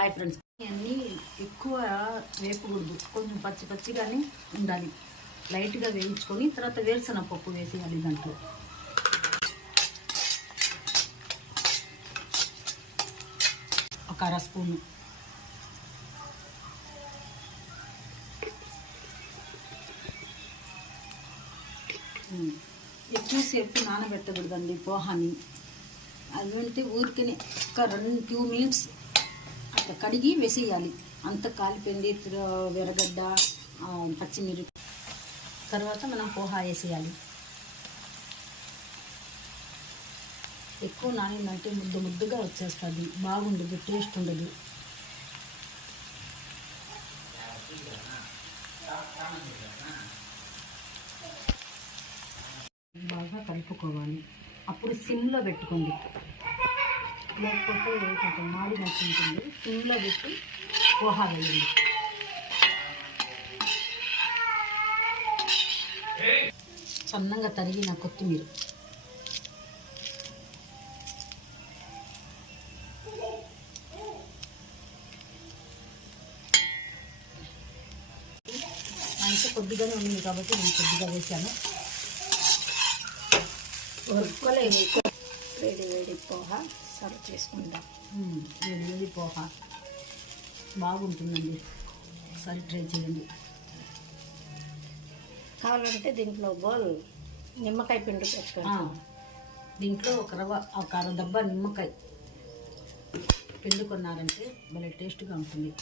Hi friends, అన్నీ ఎక్కువ వేపకూడదు, కొంచెం పచ్చి పచ్చిగానే ఉండాలి. లైట్గా వేయించుకొని తర్వాత వేరుశనగ పప్పు వేసేయాలి. దాంట్లో ఒక అర స్పూను, ఎక్కువసేపు నానబెట్టకూడదండి పోహాని. అది అంటే ఊరికనే ఒక 2 మినిట్స్ అట్లా కడిగి వేసేయాలి. అంత కాలిపోయింది. ఎర్రగడ్డ, పచ్చిమిర్చి తర్వాత మనం పోహా వేసేయాలి. ఎక్కువ నానిందంటే ముద్దగా వచ్చేస్తుంది, బాగుండదు, టేస్ట్ ఉండదు. బాగా కలుపుకోవాలి. అప్పుడు సిమ్లో పెట్టుకోండి, లేకపోతే కొంచెం మాడినట్టు ఉంటుంది. సిమ్లో పెట్టి పోహా వేయండి. సన్నంగా తరిగిన కొత్తిమీర, అంటే కొద్దిగానే ఉంది కాబట్టి నేను కొద్దిగా వేసాను. వేడి పోహా సర్వ్ చేసుకుందాం. వేడి పోహా బాగుంటుందండి, ఒకసారి ట్రై చేయండి. కావాలంటే దీంట్లో బౌల్ నిమ్మకాయ పిండి తెచ్చుకోండి. దీంట్లో ఒక అర దబ్బా నిమ్మకాయ పిండుకున్నారంటే భలే టేస్ట్గా ఉంటుంది.